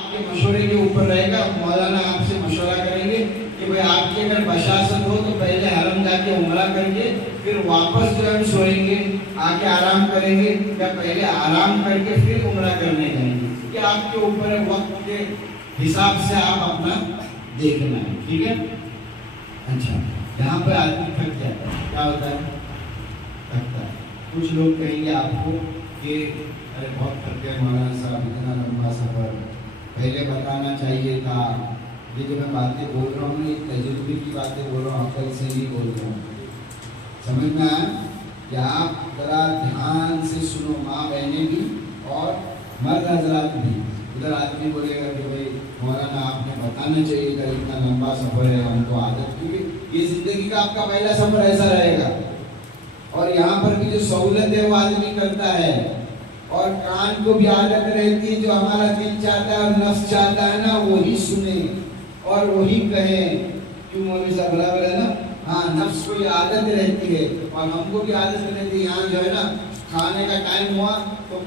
आपके मशवरे के ऊपर रहेगा। मौलाना आपसे मशवरा करेंगे कि भाई आपकी अगर बशासत हो तो पहले हरम जाके उमरा करके फिर वापस जो हम सोएंगे, आके आराम करेंगे, या पहले आराम करके फिर उमरा करने जाएंगे। ये आपके ऊपर है, वक्त के हिसाब से आप अपना देखना है, ठीक है। अच्छा, यहाँ पर आदमी थक जाता है, क्या होता है, थकता है। कुछ लोग कहेंगे आपको कि अरे बहुत थक गए मौलाना साहब, इतना लंबा सफ़र, पहले बताना चाहिए था। ये जो मैं बातें बोल रहा हूँ, ये तजुर्बे की बातें बोल रहा हूँ, अकल से नहीं बोल रहा हूँ। समझ में आया कि आप जरा ध्यान से सुनो, माँ बहनें भी और मर्द हजरात भी। उधर आदमी बोलेगा कि भाई मौलाना आपने बताना चाहिए था, इतना लंबा सफ़र है, हमको आदत, क्योंकि ये ज़िंदगी का आपका पहला सफ़र ऐसा रहेगा। और यहाँ पर भी जो सहूलत है वो आदमी करता है, और कान को भी आदत रहती है, जो हमारा दिल चाहता है और नफ्स चाहता है ना, वही सुने और वही कहे। क्यों मौलवी साहब, बराबर है ना? हाँ, नफ्स को ये आदत रहती है और हमको भी आदत रहती है। यहाँ जो है ना, खाने का टाइम हुआ तो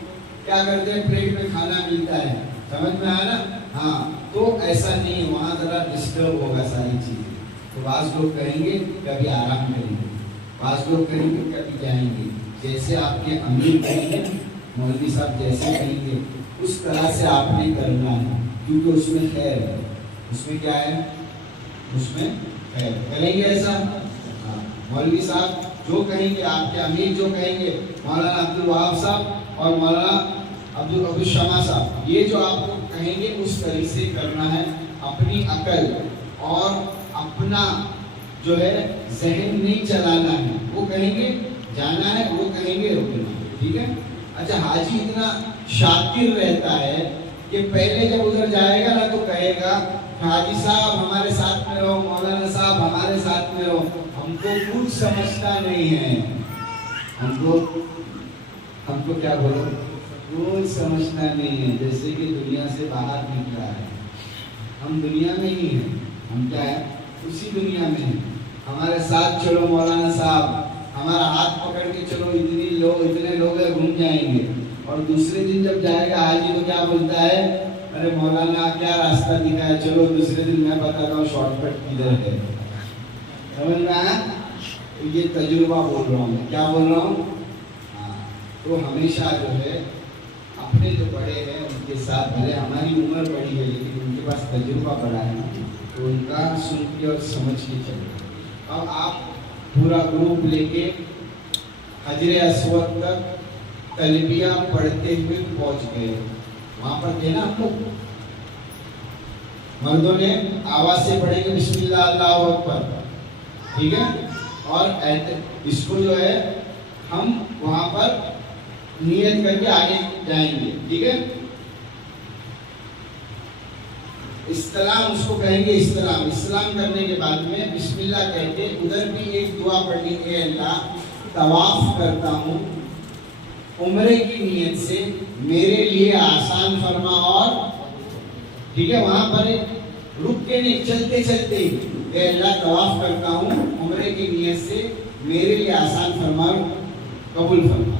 क्या करते हैं, प्लेट में खाना मिलता है, समझ में आया ना? हाँ, तो ऐसा नहीं, वहाँ जरा डिस्टर्ब होगा सारी चीज़ें। तो बाज़ लोग कहेंगे कभी आराम करेंगे, बाज़ लोग कहेंगे कभी जाएंगे, जैसे आपके अमीर कहेंगे, मौलवी साहब जैसे कहेंगे उस तरह से आपने करना है, क्योंकि उसमें खैर है। उसमें क्या है, उसमें खैर। करेंगे ऐसा? हाँ, मौलवी साहब जो कहेंगे, आपके अमीर जो कहेंगे, मौलाना अब्दुल वहाब साहब और मौलाना अब्दुल शमा साहब, ये जो आपको कहेंगे उस तरीके से करना है। अपनी अकल और अपना जो है जहन नहीं चलाना है। वो कहेंगे जाना है, वो कहेंगे रुकना है, ठीक है। अच्छा, हाजी इतना शातिर रहता है कि पहले जब उधर जाएगा ना तो कहेगा हाजी साहब हमारे साथ में रहो, मौलाना साहब हमारे साथ में रहो, हमको कुछ समझता नहीं है, हमको क्या बोलो, कुछ समझता नहीं है, जैसे कि दुनिया से बाहर निकला है। हम दुनिया में ही हैं, हम क्या है, उसी दुनिया में हैं। हमारे साथ चलो मौलाना साहब, हमारा हाथ पकड़ के चलो, इतने लोग घूम जाएंगे। और दूसरे दिन जब जाएगा हाजी तो क्या बोलता है, अरे मौलाना क्या रास्ता दिखाया, चलो दूसरे दिन मैं बताता हूँ शॉर्टकट किधर है। समझ में आया? ये तजुर्बा बोल रहा हूँ, क्या बोल रहा हूँ। हाँ, तो हमेशा जो है अपने जो बड़े हैं उनके साथ, भले हमारी उम्र बड़ी है लेकिन उनके पास तजुर्बा बड़ा है ना, तो उनका सुन के और समझ के चले। अब आप पूरा ग्रुप लेके हजरे अस्वद तक तलबिया पढ़ते हुए पहुंच गए। वहां पर थे ना हम लोग, मर्दों ने आवाज से पढ़ेंगे बिस्मिल्लाह अल्लाहु अकबर, ठीक है। और इसको जो है हम वहां पर नियत करके आगे जाएंगे, ठीक है। इस्लाम उसको कहेंगे, इस्लाम करने के बाद में बिस्मिल्लाह कहते उधर भी एक दुआ पढ़नी है, अल्लाह तवाफ करता हूँ उम्रे की नियत से, मेरे लिए आसान फरमा। और ठीक है, वहां पर रुक के नहीं, चलते चलते अल्लाह तवाफ करता हूँ उम्रे की नियत से, मेरे लिए आसान फरमा, कबूल फरमा।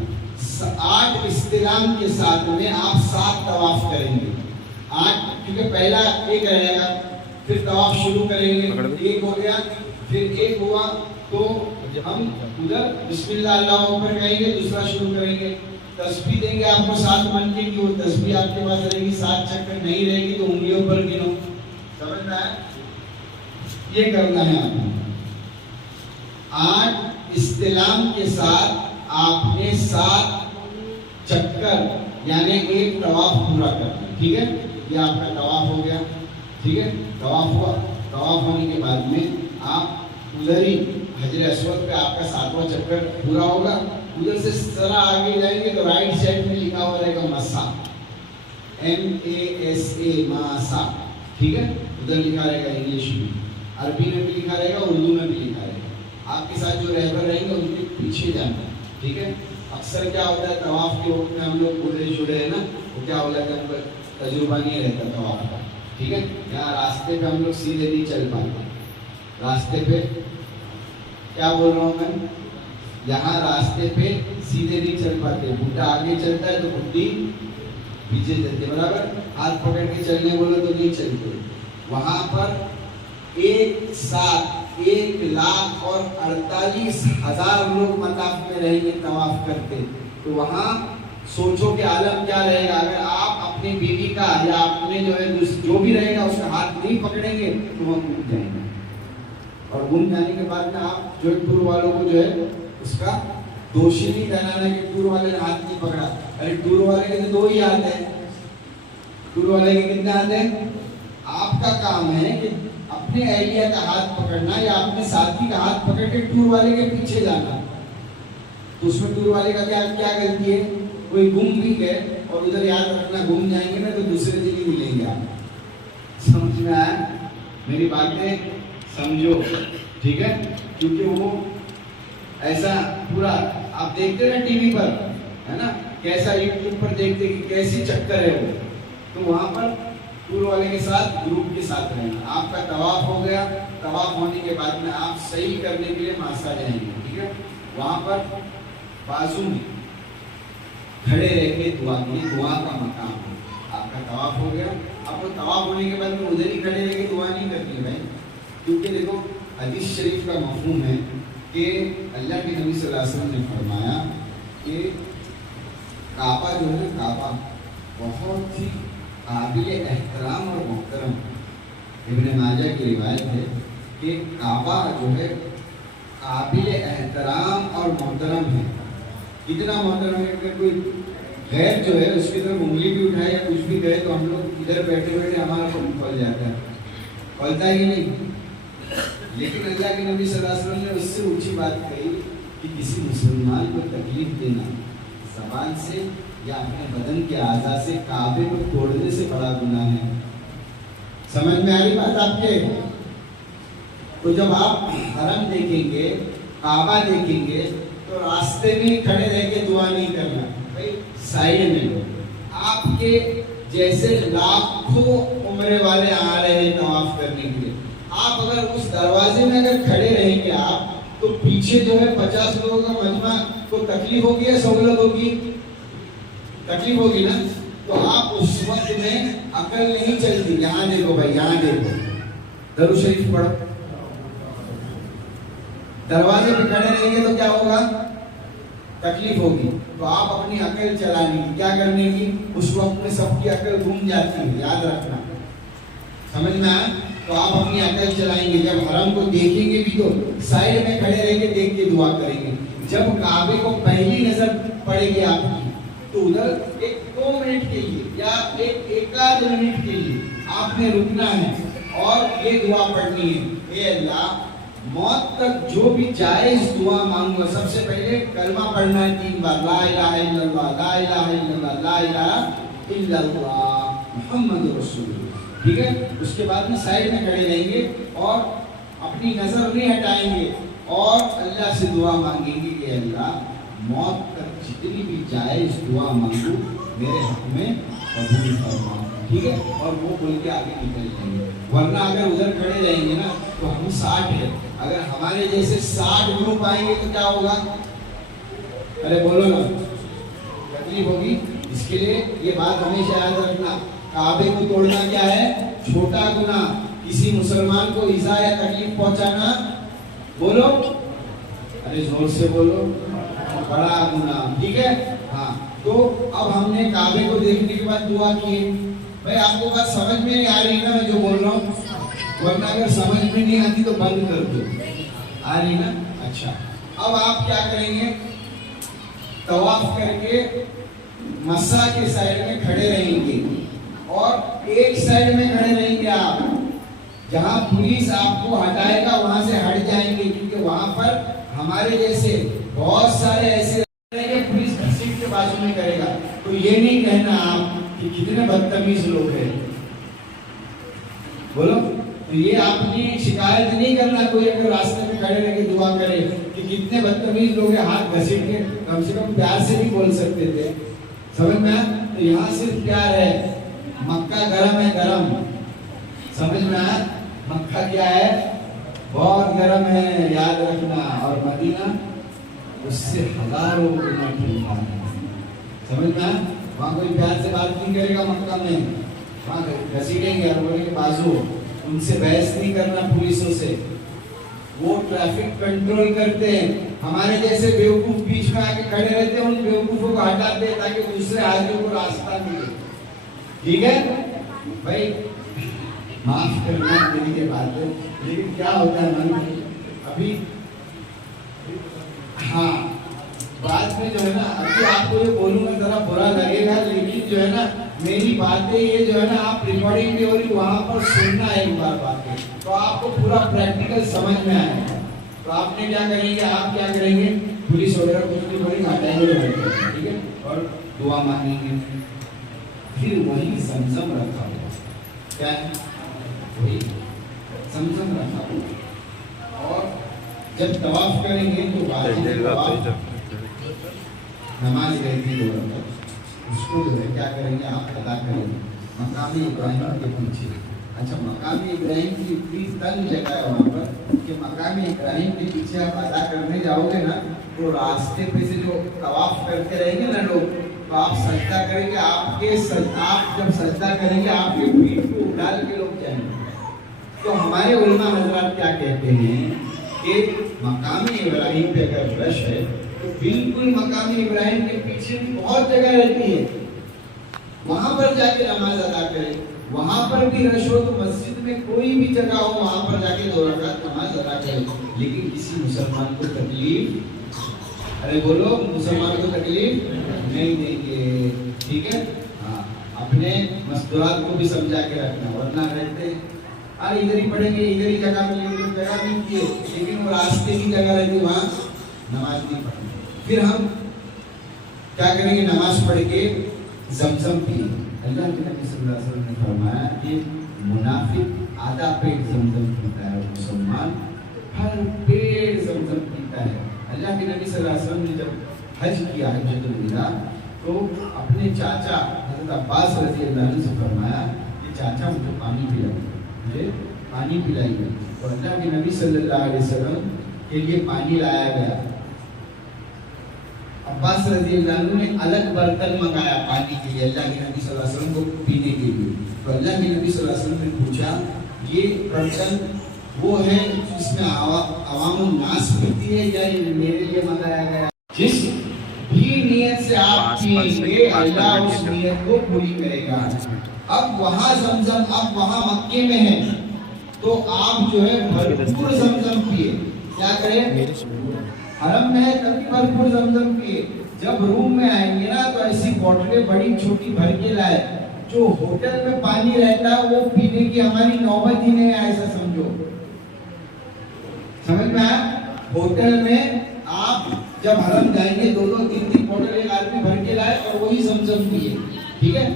8 इस्तिलाम के साथ में आप 7 तवाफ करेंगे। 8, क्योंकि पहला एक रहेगा, फिर तवाफ शुरू करेंगे, एक हो गया, फिर एक हुआ तो हम उधर बिस्मिल्लाह अल्लाहु अकबर कहेंगे, दूसरा शुरू करेंगे। तस्बीह देंगे आपको 7 मन की, वो तस्बीह आपके पास रहेगी, 7 चक्कर नहीं रहेगी तो उंगलियों पर गिनो। समझ में आया? ये करना है आपको। 8 इस्तिलाम के साथ आपने 7 चक्कर यानी एक तवाफ पूरा करना, ठीक है। ये आपका तवाफ हो गया, ठीक है। तवाफ हुआ, तवाफ होने के बाद में आप उधर ही हजरे अस्वद पे आपका 7वां चक्कर पूरा होगा। उधर से जरा आगे जाएंगे तो राइट साइड में लिखा हुआ रहेगा मसा, MASA, मासा, ठीक है। उधर लिखा रहेगा इंग्लिश में, अरबी में भी लिखा रहेगा, उर्दू में भी लिखा रहेगा। आपके साथ जो रहबर रहेंगे उनके पीछे जाना, ठीक है। अक्सर क्या होता है तवाफ के वक्त में हम लोग बूढ़े शुढ़े हैं ना, वो क्या होता है कि हमको तजुर्बा नहीं रहता तवाफ का, ठीक है। यहाँ रास्ते पे हम लोग सीधे नहीं चल पाते, रास्ते पे क्या बोल रहा हूँ मैं, यहाँ रास्ते पे सीधे नहीं चल पाते, बुढ़ा आगे चलता है तो बुढ़ी पीछे चलती है, बराबर। हाथ पकड़ के चलने बोलो तो नहीं चलते। वहां पर एक साथ 1,48,000 लोग मताफ में रहेंगे तवाफ करते। तो वहां सोचो कि आलम क्या रहेगा अगर आप अपनी बीवी का या अपने जो है जो भी रहेगा उसका हाथ नहीं पकड़ेंगे तो वो घूम जाएंगे। और घूम जाने के बाद में आप जो टूर वालों को जो है उसका दोषी नहीं ठहराना कि टूर वाले ने हाथ नहीं पकड़ा। अरे टूर वाले के तो 2 ही हाथ है, टूर वाले के कितने हाथ हैं? आपका काम है कि अपने एहलिया का हाथ पकड़ना या अपने साथी का हाथ पकड़ के टूर वाले के पीछे जाना। तो उसमें टूर वाले का क्या क्या गलती है? कोई गुम भी गए और उधर याद रखना घूम जाएंगे ना तो दूसरे दिन ही मिलेंगे आप। समझ में आया? मेरी बातें समझो, ठीक है? क्योंकि वो ऐसा पूरा आप देखते हैं टीवी पर, है ना, कैसा यूट्यूब पर देखते कि कैसी चक्कर है वो। तो वहां पर टूर वाले के साथ ग्रुप के साथ रहना। आपका तवाफ हो गया, तवाफ होने के बाद में आप सही करने के लिए मासा जाएंगे, ठीक है? वहां पर बाजू में खड़े रह के दुआ की, दुआ का मकाम है। आपका तवाफ हो गया, आपको तवाफ होने के बाद में उधर ही खड़े रह के दुआ नहीं करनी भाई, क्योंकि देखो हदीस शरीफ का मफहूम है कि अल्लाह के नबी सल्लल्लाहु अलैहि वसल्लम ने फरमाया कि काबा जो है काबा बहुत ही काबिल एहतराम और मोहतरम। इब्न माजा की रिवायत है कि काबा जो है काबिल एहतराम और मोहतरम है। कितना मोहतरम है कि कोई गैर जो है उसकी तरफ उंगली भी उठाए या कुछ भी करे तो हम लोग इधर बैठे बैठे हमारा खून फल जाता है, फलता ही नहीं। लेकिन अल्लाह के नबी सल्लल्लाहु अलैहि वसल्लम ने उससे ऊंची बात कही कि किसी मुसलमान को तकलीफ देना ज़बान से या अपने बदन के आज़ा से काबे को तोड़ने से बड़ा गुनाह है। समझ में आ रही बात आपके? तो जब आप हरम देखेंगे, काबा देखेंगे तो रास्ते में खड़े रह के दुआ नहीं करना भाई, साइड में। आपके जैसे लाखों उम्रे वाले आ रहे हैं तवाफ करने के लिए, आप अगर उस दरवाजे में अगर खड़े रहेंगे आप तो पीछे जो है 50 लोगों का मजमा को तकलीफ होगी या सहूलत होगी? तकलीफ होगी ना। तो आप उस वक्त में अकल नहीं चलती। यहाँ देखो भाई, यहाँ देखो, दरूद शरीफ पढ़ो। दरवाजे पे खड़े रहेंगे तो क्या होगा? तकलीफ होगी। तो आप अपनी अकल चलाने की, क्या करने की? उस वक्त में सबकी अकल घूम जाती है, याद रखना। समझ में आया? तो आप अपनी अकल चलाएंगे। जब हरम को देखेंगे भी तो साइड में खड़े रह के देख के दुआ करेंगे। जब काबे को पहली नजर पड़ेगी आपकी तो उधर 1-2 मिनट के लिए या एक आध मिनट के लिए आपने रुकना है और ये दुआ पढ़नी है, हे अल्लाह मौत तक जो भी जायज दुआ मांगूंगा। सबसे पहले कलमा पढ़ना है 3 बार, ला इलाहा इल्लल्लाह, ला इलाहा इल्लल्लाह, ला इलाहा इल्लल्लाह मुहम्मद रसूलुल्लाह, ठीक है? उसके बाद में साइड में खड़े रहेंगे और अपनी नजर नहीं हटाएंगे और अल्लाह से दुआ मांगेंगे कि अल्लाह मौत तक जितनी भी जायज दुआ मांगू मेरे हक में कबूल फरमा, ठीक है? और वो बोल के आगे निकल जाएंगे। वरना अगर उधर खड़े रहेंगे ना तो हम 60 है, अगर हमारे जैसे 60 ग्रुप आएंगे तो क्या होगा? अरे बोलो ना, तकलीफ होगी। इसके लिए ये बात हमेशा याद रखना, काबे को तोड़ना क्या है? छोटा गुनाह। किसी मुसलमान को ईजा या तकलीफ पहुंचाना, बोलो, अरे जोर से बोलो, बड़ा गुनाह, ठीक है? हाँ, तो अब हमने काबे को देखने के बाद दुआ की। भाई आपको बात समझ में नहीं आ रही ना मैं जो बोल रहा हूँ? वरना अगर समझ में नहीं आती तो बंद कर दो। आ रही ना? अच्छा, अब आप क्या करेंगे? तवाफ करके मस्सा के साइड में खड़े रहेंगे और एक साइड में खड़े रहेंगे आप। जहां पुलिस आपको हटाएगा वहां से हट जाएंगे, क्योंकि वहां पर हमारे जैसे बहुत सारे ऐसे रहेंगे, पुलिस सीट के बाजू में करेगा। तो ये नहीं कहना आप कि कितने बदतमीज लोग हैं, बोलो। तो ये आपकी शिकायत नहीं करना कोई अगर रास्ते में खड़े रह के दुआ करे कि कितने बदतमीज लोग हैं, हाथ घसीट के, कम से कम प्यार से भी बोल सकते थे। समझ में? तो यहाँ सिर्फ प्यार है। मक्का गरम है, गरम, समझ में आया? मक्का क्या है? बहुत गरम है, याद रखना। और मदीना उससे हजारों गुना ठंडा है। समझ में आया? वहाँ कोई प्यार से बात नहीं करेगा मक्का में, وہاں گھسیٹیں گے اور بولیں گے بازو، ان سے بحث نہیں کرنا پولیسوں سے، وہ ٹریفک کنٹرول کرتے ہیں، ہمارے جیسے بیوقوف بیچ میں آ کے کھڑے رہتے ہیں، ان بیوقوفوں کو ہٹاتے ہیں تاکہ دوسرے آدمیوں کو راستہ ملے. ٹھیک ہے بھائی، معاف کرنا میری یہ بات ہے. لیکن کیا ہوتا ہے من ابھی، ہاں بعد میں جو ہے نا، ابھی آپ کو یہ بولوں گا ذرا برا لگے گا، لیکن جو ہے نا میری باتیں یہ جو ہے نا آپ ریکارڈنگ بھی ہو رہی وہاں پر سننا ایک بار باتیں، تو آپ کو پورا پریکٹیکل سمجھ میں آئے گا. تو آپ نے کیا کریں گے، آپ کیا کریں گے، پولیس وغیرہ کچھ بھی بڑی ہٹائیں گے، ٹھیک ہے، اور دعا مانگیں گے. پھر وہی زمزم رکھا ہوا، کیا ہے وہی زمزم رکھا ہوا، اور جب طواف کریں گے تو نماز رہتی ہے اس کو جو ہے کیا کریں گے آپ ادا کریں گے مقام ابراہیم کے پیچھے. اچھا مقام ابراہیم کی اتنی تنگ جگہ ہے وہاں پر کہ مقام ابراہیم کے پیچھے آپ ادا کرنے جاؤ گے نا تو راستے پہ سے جو طواف کرتے رہیں گے نا لوگ، تو آپ سجدہ کریں گے، آپ جب سجدہ کریں گے آپ کے پیٹھ کو اڑال کے لوگ جائیں گے. تو ہمارے علماء حضرات کیا کہتے ہیں کہ مقام ابراہیم پہ اگر رش ہے تو بالکل مقام ابراہیم کے پیچھے بہت جگہ رہتی ہے، وہاں پر جا کے نماز ادا کریں. وہاں پر بھی رش ہو تو مسجد میں کوئی بھی جگہ ہو وہاں پر جا کے 2 رکعت نماز ادا کریں. لیکن کسی مسلمان کو تکلیف، ارے بولو، مسلمان کو تکلیف نہیں دیں گے. ٹھیک ہے، ہاں اپنے مستورات کو بھی سمجھا کے رکھنا، ورنہ رہتے ارے ادھر ہی پڑھیں گے، ادھر ہی جگہ ملے گی، جگہ ملتی ہے لیکن وہ راستے کی جگہ رہتی ہے، وہاں نماز نہیں پڑھیں. پھر ہم کیا کریں گے، نماز پڑھ کے زمزم پیے. اللہ کے نبی صلی اللہ علیہ وسلم نے فرمایا کہ منافق آدھا پیٹ زمزم پیتا ہے اور مسلمان ہر پیٹ زمزم پیتا ہے. اللہ کے نبی صلی اللہ علیہ وسلم نے جب حج کیا حجۃ الوداع تو اپنے چاچا حضرت عباس رضی اللہ عنہ سے فرمایا کہ چاچا مجھے پانی پلائیے، مجھے پانی پلائیے. اور اللہ کے نبی صلی اللہ علیہ وسلم کے لیے پانی لایا گیا. عباس رضی اللہ عنہ نے الگ برتن منگایا پانی کے لیے اللہ کے نبی صلی اللہ علیہ وسلم کو پینے کے لیے. تو اللہ کے نبی صلی اللہ علیہ وسلم نے پوچھا یہ برتن وہ ہے جس میں عوام الناس پیتی ہے یا یہ میرے لیے منگایا گیا؟ جس بھی نیت سے آپ پیئیں گے اللہ اس نیت کو پوری کرے گا. اب وہاں زمزم، اب وہاں مکے میں ہے تو آپ جو ہے بھرپور زمزم پیئے. کیا کریں، حرم میں ہے تب بھی بھرپور زمزم پیئے. جب روم میں آئیں گے نا تو ایسی بوتلیں بڑی چھوٹی بھر کے لائے. جو ہوٹل میں پانی رہتا ہے وہ پینے کی ہماری نوبت ہی نہیں ہے، ایسا سمجھو. سمجھ میں آیا؟ ہوٹل میں آپ جب حرم جائیں گے 2-2 3-3 بوتل ایک آدمی بھر کے لائے اور وہی زمزم پیئے. ٹھیک ہے،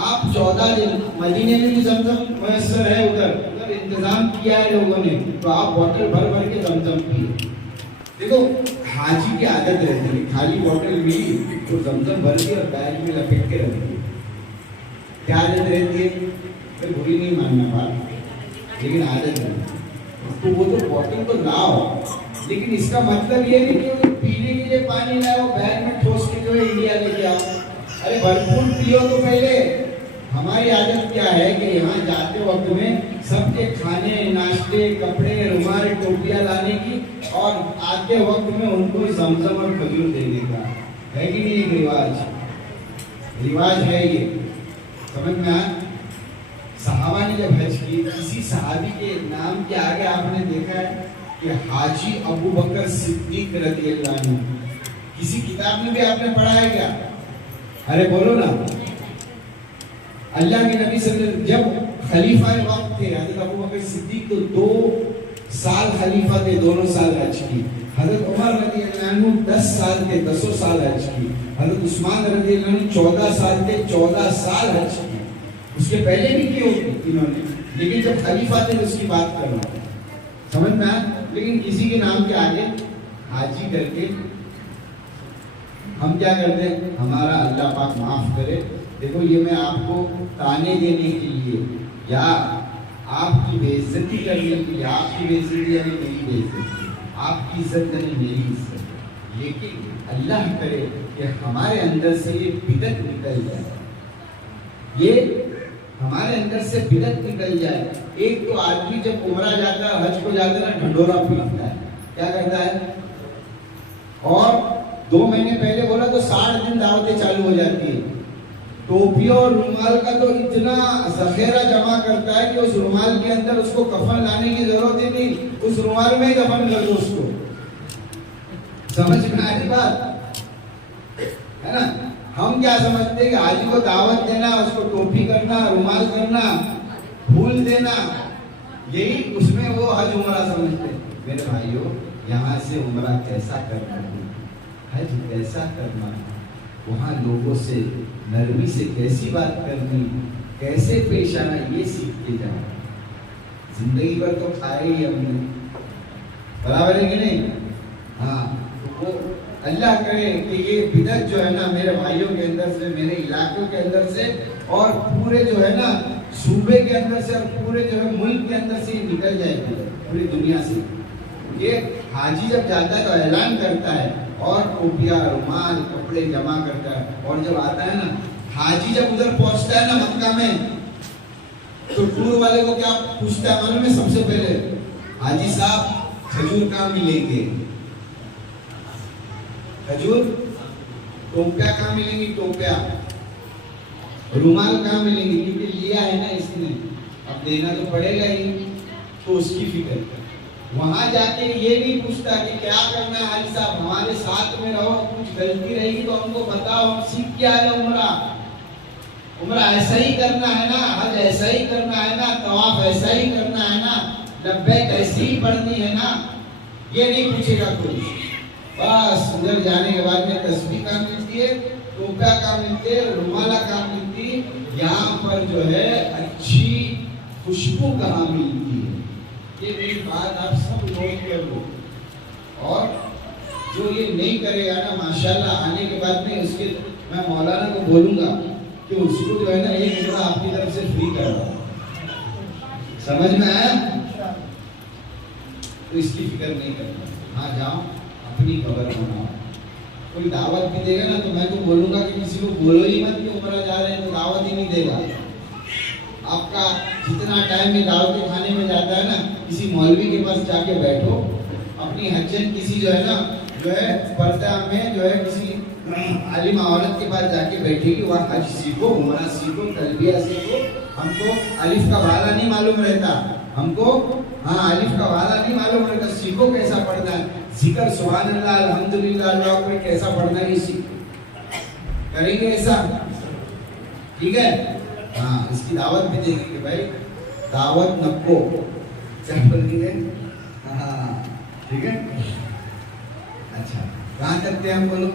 آپ 14 دن مدینے میں بھی زمزم میسر ہے، ادھر انتظام کیا ہے لوگوں نے، تو آپ بوتل بھر بھر کے زمزم پیئے. دیکھو حاجی کی عادت رہتی ہے خالی بوتل ملی تو زمزم بھر کے اور بیگ میں لپیٹ کے رکھتی ہے. کیا عادت رہتی ہے، پھر بری نہیں ماننا بات، لیکن عادت ہے. تو وہ تو بوتل تو لاؤ، لیکن اس کا مطلب یہ نہیں کہ پینے کے لیے پانی لاؤ بیگ میں ٹھوس کے جو ہے انڈیا لے کے آؤ. ارے بھرپور پیو تو پہلے. ہماری عادت کیا ہے کہ یہاں جاتے وقت میں سب کے کھانے ناشتے کپڑے رومال ٹوپیاں لانے کی اور آتے وقت میں ان کو زمزم اور کھجور دینے کا ہے کہ نہیں؟ ایک رواج ہے یہ. سمجھ میں آیا؟ صحابہ نے جب حج کی کسی صحابی کے نام کے آگے آپ نے دیکھا ہے کہ حاجی ابو بکر صدیق رضی اللہ عنہ، کسی کتاب میں بھی آپ نے پڑھا ہے کیا؟ ارے بولو نا. اللہ کے نبی صلی اللہ علیہ وسلم جب خلیفہ وقت تھے حضرت ابو بکر صدیق تو 2 سال خلیفہ تھے، دونوں سال حج کی. حضرت عمر رضی اللہ عنہ 10 سال تھے، 10 سال حج کی. حضرت عثمان رضی اللہ عنہ 14 سال تھے، 14 سال حج کی. اس کے پہلے بھی کی ہوگی انہوں نے، لیکن جب خلیفہ تھے تو اس کی بات کر رہا ہوں. سمجھ میں آیا؟ لیکن کسی کے نام کے آگے حاجی کر کے ہم کیا کرتے ہیں، ہمارا اللہ پاک معاف کرے. دیکھو یہ میں آپ کو تانے دینے کے لیے یا آپ کی بے عزتی کرنے کے لیے، آپ کی بے عزتی یعنی میری بے عزتی، آپ کی عزت یعنی میری عزت، لیکن اللہ کرے کہ ہمارے اندر سے یہ بدعت نکل جائے. یہ ہمارے اندر سے بدعت نکل جائے. ایک تو آدمی جب عمرہ جاتا ہے, حج کو جاتا ہے نا, ڈھنڈورا پیٹتا ہے. کیا کرتا ہے؟ اور 2 مہینے پہلے بولا تو 60 دن دعوتیں چالو ہو جاتی ہے. ٹوپی اور رومال کا تو اتنا ذخیرہ جمع کرتا ہے کہ اس رومال کے اندر اس کو کفن لانے کی ضرورت ہی نہیں, اس رومال میں ہی کفن کر دو اس کو. سمجھ میں آئی بات ہے نا؟ ہم کیا سمجھتے ہیں کہ حاجی کو دعوت دینا, اس کو ٹوپی کرنا, رومال کرنا, پھول دینا, یہی اس میں وہ حج عمرہ سمجھتے ہیں. میرے بھائیو, یہاں سے عمرہ کیسا کرنا ہے, حج کیسا کرنا ہے, وہاں لوگوں سے نرمی سے کیسی بات کرنی, کیسے پیش آنا, یہ سیکھ کے جانا. زندگی بھر تو کھائے ہی ہم نے, برابر ہے کہ نہیں؟ ہاں, وہ اللہ کرے کہ یہ بدعت جو ہے نا میرے بھائیوں کے اندر سے, میرے علاقوں کے اندر سے, اور پورے جو ہے نا صوبے کے اندر سے, اور پورے جو ہے ملک کے اندر سے نکل جائے پوری دنیا سے. یہ حاجی جب جاتا ہے تو اعلان کرتا ہے, اور ٹوپیاں, رومال, کپڑے جمع کرتا ہے. اور جب آتا ہے نا حاجی, جب ادھر پہنچتا ہے نا مکہ میں, تو ٹور والے کو کیا پوچھتا ہے معلوم ہے؟ سب سے پہلے, حاجی صاحب کھجور کہاں ملیں گے؟ کھجور. ٹوپیاں کہاں ملیں گی؟ ٹوپیاں. رومال کہاں ملیں گی؟ کیونکہ لیا ہے نا اس نے, اب دینا تو پڑے گا ہی, تو اس کی فکر. وہاں جا کے یہ نہیں پوچھتا کہ کیا کرنا ہے حاجی صاحب, ہمارے ساتھ میں رہو, کچھ غلطی رہے گی تو ہم کو بتاؤ, ہم سیکھ کے آئے. عمرہ ایسا ہی کرنا ہے نا, حج ایسا ہی کرنا ہے نا, طواف ایسا ہی کرنا ہے نا, لبیک ایسی ہی پڑھنی ہے نا, یہ نہیں پوچھے گا کوئی. بس ادھر جانے کے بعد میں تسبیح کہاں ملتی ہے, ٹوپیاں کہاں ملتی ہے, رومالہ کہاں ملتی ہے, یہاں پر جو ہے اچھی خوشبو کہاں ملتی ہے. یہ میری بات آپ سب نوٹ کر لو. اور جو یہ نہیں کرے گا نا, ماشاءاللہ آنے کے بعد میں اس کے, میں مولانا کو بولوں گا کہ اس کو جو ہے نا ایک عمرہ آپ کی طرف سے فری کروا. سمجھ میں آیا؟ تو اس کی فکر نہیں کرنا. ہاں جاؤ, اپنی خبر بناؤ. کوئی دعوت بھی دے گا نا تو میں تو بولوں گا کہ کسی کو بولو ہی مت کہ عمرہ جا رہے ہیں, تو دعوت ہی نہیں دے گا. آپ کا جتنا ٹائم میں دعوت کھانے میں جاتا ہے نا, کسی مولوی کے پاس جا کے بیٹھو, اپنی حجن کسی جو ہے نا, جو ہے پردہ میں جو ہے کسی عالم عورت کے پاس جا کے بیٹھے گی, وہاں حج سیکھو, عمرہ سیکھو, تلبیہ سیکھو. ہم کو الف کا والا نہیں معلوم رہتا, ہم کو ہاں الف کا والا نہیں معلوم رہتا, سیکھو کیسا پڑھنا ہے. ذکر سبحان اللہ, الحمدللہ, اللہ اکبر کیسا پڑھنا ہے, یہ سیکھو. کریں گے ایسا؟ ٹھیک ہے. ہاں, اس کی دعوت بھی دیں گے کہ بھائی دعوت نکو, کیا بولتی ہے؟ ہاں ٹھیک ہے. اچھا, کہاں تک تھے ہم بولو؟